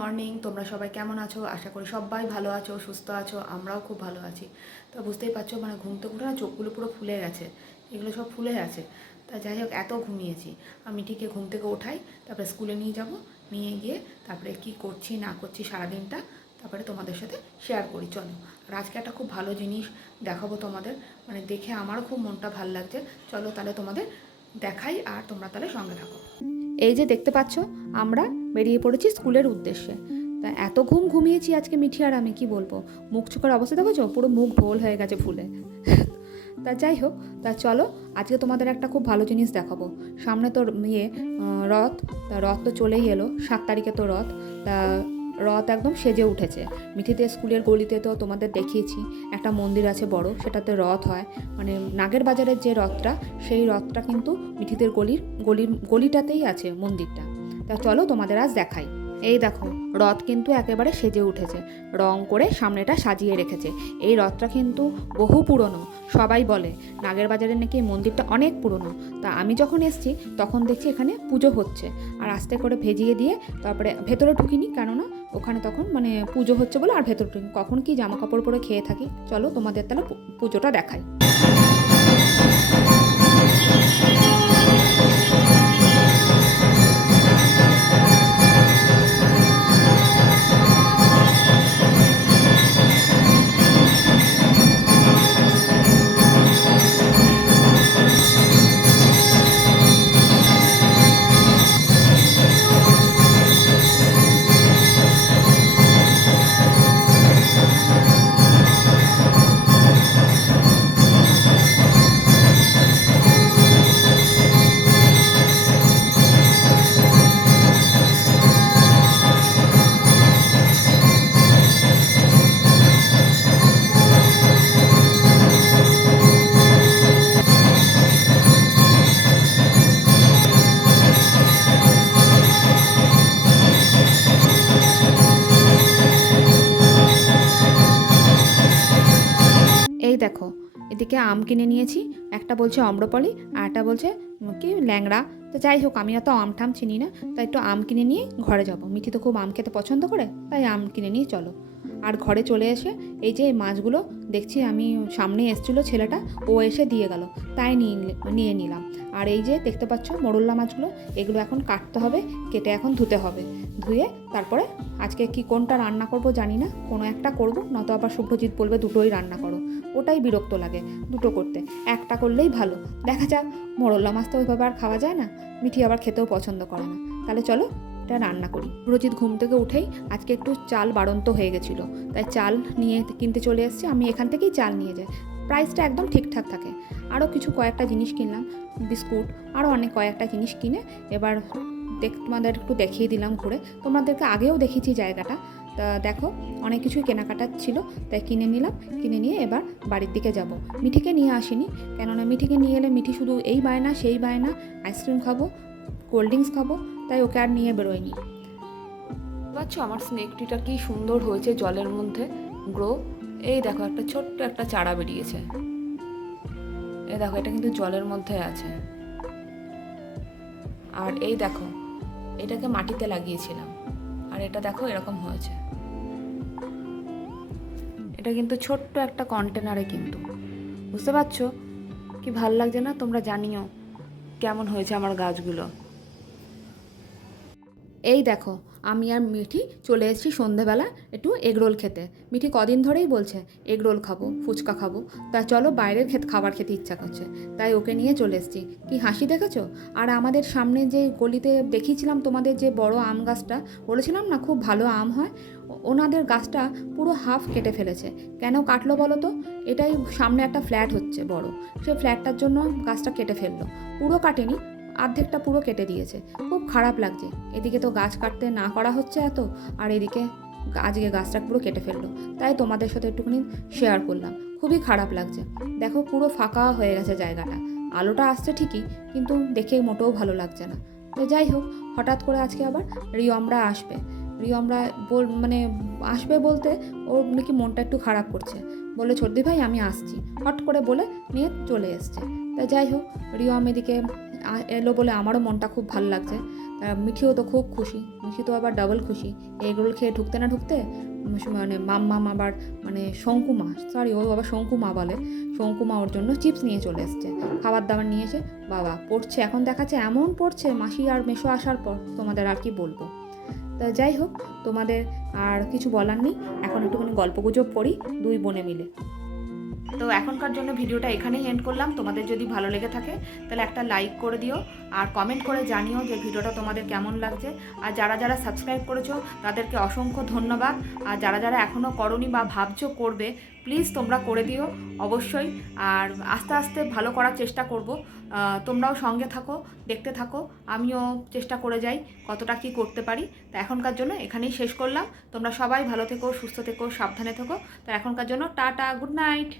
Morning. তোমরা সবাই কেমন আছো? আশা করি সবাই ভালো আছো, সুস্থ আছো। আমরাও খুব ভালো আছি। তো বুঝতেই পারছো, মানে ঘুম থেকে উঠে না চোখগুলো পুরো ফুলে গেছে, এগুলো সব ফুলে আছে। তা যাই হোক, এত ঘুমিয়েছি। আমি ঠিকই ঘুম থেকে ওঠাই, তারপরে স্কুলে নিয়ে যাব, নিয়ে গিয়ে তারপরে কি করছি না করছি সারাদিনটা তারপরে তোমাদের সাথে শেয়ার করি। চলো, আর আজকে একটা খুব ভালো জিনিস দেখাবো তোমাদের, মানে দেখে আমারও খুব মনটা ভালো লাগছে। চলো তাহলে তোমাদের দেখাই, আর তোমরা তাহলে সঙ্গে থাকো। এই যে দেখতে পাচ্ছ, আমরা বেরিয়ে পড়েছি স্কুলের উদ্দেশ্যে। তা এত ঘুমিয়েছি আজকে মিঠি আর আমি, কি বলবো, মুখ চোখের অবস্থা দেখেছো, পুরো মুখ ঢোল হয়ে গেছে ফুলে। তা যাই হোক, তা চলো আজকে তোমাদের একটা খুব ভালো জিনিস দেখাবো। সামনে তো রথ। তা রথ তো চলেই এলো, 7 তারিখে তো রথ। তা রথ একদম সেজে উঠেছে। মিঠিদের স্কুলের গলিতে তো তোমাদের দেখিয়েছি, একটা মন্দির আছে বড়, সেটাতে রথ হয়। মানে নাগের বাজারের যে রথটা, সেই রথটা কিন্তু মিঠিদের গলিটাতেই আছে মন্দিরটা। তা চলো তোমাদের আজ দেখাই। এই দেখো, রথ কিন্তু একেবারে সেজে উঠেছে, রং করে সামনেটা সাজিয়ে রেখেছে। এই রথটা কিন্তু বহু পুরনো। সবাই বলে নাগের বাজারের নাকি এই মন্দিরটা অনেক পুরনো। তা আমি যখন এসেছি তখন দেখছি এখানে পুজো হচ্ছে, আর আস্তে করে ভেজিয়ে দিয়ে তারপরে ভেতরে ঢুকিনি, কেননা ওখানে তখন মানে পুজো হচ্ছে বলে আর ভেতরে ঢুকিনি। কখন কি জামা কাপড় পরে খেয়ে থাকি। চলো তোমাদের তাহলে পুজোটা দেখাই। এই দেখো, এদিকে আম কিনে নিয়েছি, একটা বলছে অম্রপলি আর একটা বলছে কি ল্যাংড়া। তো যাই হোক, আমি অত আম ঠাম চিনি না, তাই একটু আম কিনে নিয়ে ঘরে যাব। মিঠি তো খুব আম খেতে পছন্দ করে, তাই আম কিনে নিয়ে চলো। আর ঘরে চলে এসে এই যে মাছগুলো দেখছি, আমি সামনে এসেছিলো ছেলেটা, ও এসে দিয়ে গেল, তাই নিয়ে নিলাম। আর এই যে দেখতে পাচ্ছ মোরল্লা মাছগুলো, এগুলো এখন কাটতে হবে, কেটে এখন ধুতে হবে। ধুয়ে তারপরে আজকে কি কোনটা রান্না করব জানি না, কোনো একটা করব, নয়তো আবার শুভ্রজিৎ বলবে দুটোই রান্না করো। ওটাই বিরক্ত লাগে দুটো করতে, একটা করলেই ভালো। দেখা যাক, মোরল্লা মাছ তো ওইভাবে আর খাওয়া যায় না, মিঠি আবার খেতেও পছন্দ করে না। তাহলে চলো এটা রান্না করি। সুরজিৎ ঘুম থেকে উঠেই আজকে একটু চাল বাড়ন্ত হয়ে গেছিলো, তাই চাল নিয়ে কিনতে চলে এসেছি। আমি এখান থেকেই চাল নিয়ে যাই, প্রাইসটা একদম ঠিকঠাক থাকে। আরও কয়েকটা জিনিস কিনলাম, বিস্কুট, আরও অনেক কয়েকটা জিনিস কিনে এবার তোমাদের একটু দেখিয়ে দিলাম ঘুরে। তোমাদেরকে আগেও দেখিয়েছি জায়গাটা। তা দেখো, অনেক কিছুই কেনাকাটা ছিল, তাই কিনে নিলাম। কিনে নিয়ে এবার বাড়ির দিকে যাব। মিঠিকে নিয়ে আসিনি, কেননা মিঠিকে নিয়ে এলে মিঠি শুধু এই বায়না সেই বায়না, আইসক্রিম খাবো, কোল্ড ড্রিঙ্কস খাবো, তাই ওকে আর নিয়ে বেরোয়নি। পাচ্ছ আমার স্নেক ট্রিটা কি সুন্দর হয়েছে জলের মধ্যে গ্রো। এই দেখো, একটা ছোট্ট একটা চারা বেরিয়েছে। এই দেখো, এটা কিন্তু জলের মধ্যে আছে। আর এই দেখো, এটাকে মাটিতে লাগিয়েছিলাম, আর এটা দেখো এরকম হয়েছে। এটা কিন্তু ছোট্ট একটা কন্টেনারে, কিন্তু বুঝতে পারছো কি ভাল লাগছে না? তোমরা জানিও কেমন হয়েছে আমার গাছগুলো। এই দেখো, আমি আর মিঠি চলে এসেছি সন্ধেবেলা একটু এগরোল খেতে। মিঠি কদিন ধরেই বলছে এগরোল খাবো, ফুচকা খাবো। তা চলো, বাইরের খাবার খেতে ইচ্ছা করছে, তাই ওকে নিয়ে চলে এসেছি। কি হাসি দেখেছো? আর আমাদের সামনে যে গলিতে দেখিয়েছিলাম তোমাদের, যে বড় আম গাছটা, বলেছিলাম না খুব ভালো আম হয়, ওনাদের গাছটা পুরো হাফ কেটে ফেলেছে। কেন কাটলো বলো তো? এটাই সামনে একটা ফ্ল্যাট হচ্ছে বড়, সেই ফ্ল্যাটটার জন্য গাছটা কেটে ফেললো। পুরো কাটেনি, অর্ধেকটা পুরো কেটে দিয়েছে। খুব খারাপ লাগছে। এদিকে তো গাছ কাটতে না করা হচ্ছে এত, আর এদিকে আজকে গাছটা পুরো কেটে ফেললো। তাই তোমাদের সাথে একটুখানি শেয়ার করলাম। খুবই খারাপ লাগছে। দেখো, পুরো ফাঁকা হয়ে গেছে জায়গাটা। আলোটা আসছে ঠিকই, কিন্তু দেখে মোটেও ভালো লাগছে না। তো যাই হোক, হঠাৎ করে আজকে আবার রিয়মরা আসবে। রিয়মরা মানে আসবে বলতে, ওর নাকি মনটা একটু খারাপ করছে, বলে ছোটদি ভাই আমি আসছি, হট করে বলে নিয়ে চলে এসছে। তা যাই হোক, রিয়ম এদিকে এলো বলে আমারও মনটা খুব ভালো লাগছে। মিঠিও তো খুব খুশি, মিঠি তো আবার ডাবল খুশি। এগ রোল খেয়ে ঢুকতে না ঢুকতে মানে মাম্মাম আবার মানে শঙ্কুমা, সরি ও আবার শঙ্কুমা বলে, শঙ্কুমা ওর জন্য চিপস নিয়ে চলে এসছে, খাবার দাবার নিয়ে এসে বাবা পড়ছে, এখন দেখাচ্ছে এমন পড়ছে মাসি আর মেশো আসার পর, তোমাদের আর কি বলবো। তা যাই হোক, তোমাদের আর কিছু বলার নেই, এখন একটুখানি গল্পগুজব পড়ি দুই বোনে মিলে। তো এখনকার জন্য ভিডিওটা এখানেই এন্ড করলাম। তোমাদের যদি ভালো লেগে থাকে তাহলে একটা লাইক করে দিও আর কমেন্ট করে জানিও যে ভিডিওটা তোমাদের কেমন লাগছে। আর যারা যারা সাবস্ক্রাইব করেছো তাদেরকে অসংখ্য ধন্যবাদ। আর যারা যারা এখনও করনি বা ভাবছো করবে, প্লিজ তোমরা করে দিও অবশ্যই। আর আস্তে আস্তে ভালো করার চেষ্টা করব। তোমরাও সঙ্গে থাকো, দেখতে থাকো, আমিও চেষ্টা করে যাই কতটা কী করতে পারি। তো এখনকার জন্য এখানেই শেষ করলাম। তোমরা সবাই ভালো থেকো, সুস্থ থেকো, সাবধানে থেকো। তো এখনকার জন্য টাটা, গুড নাইট।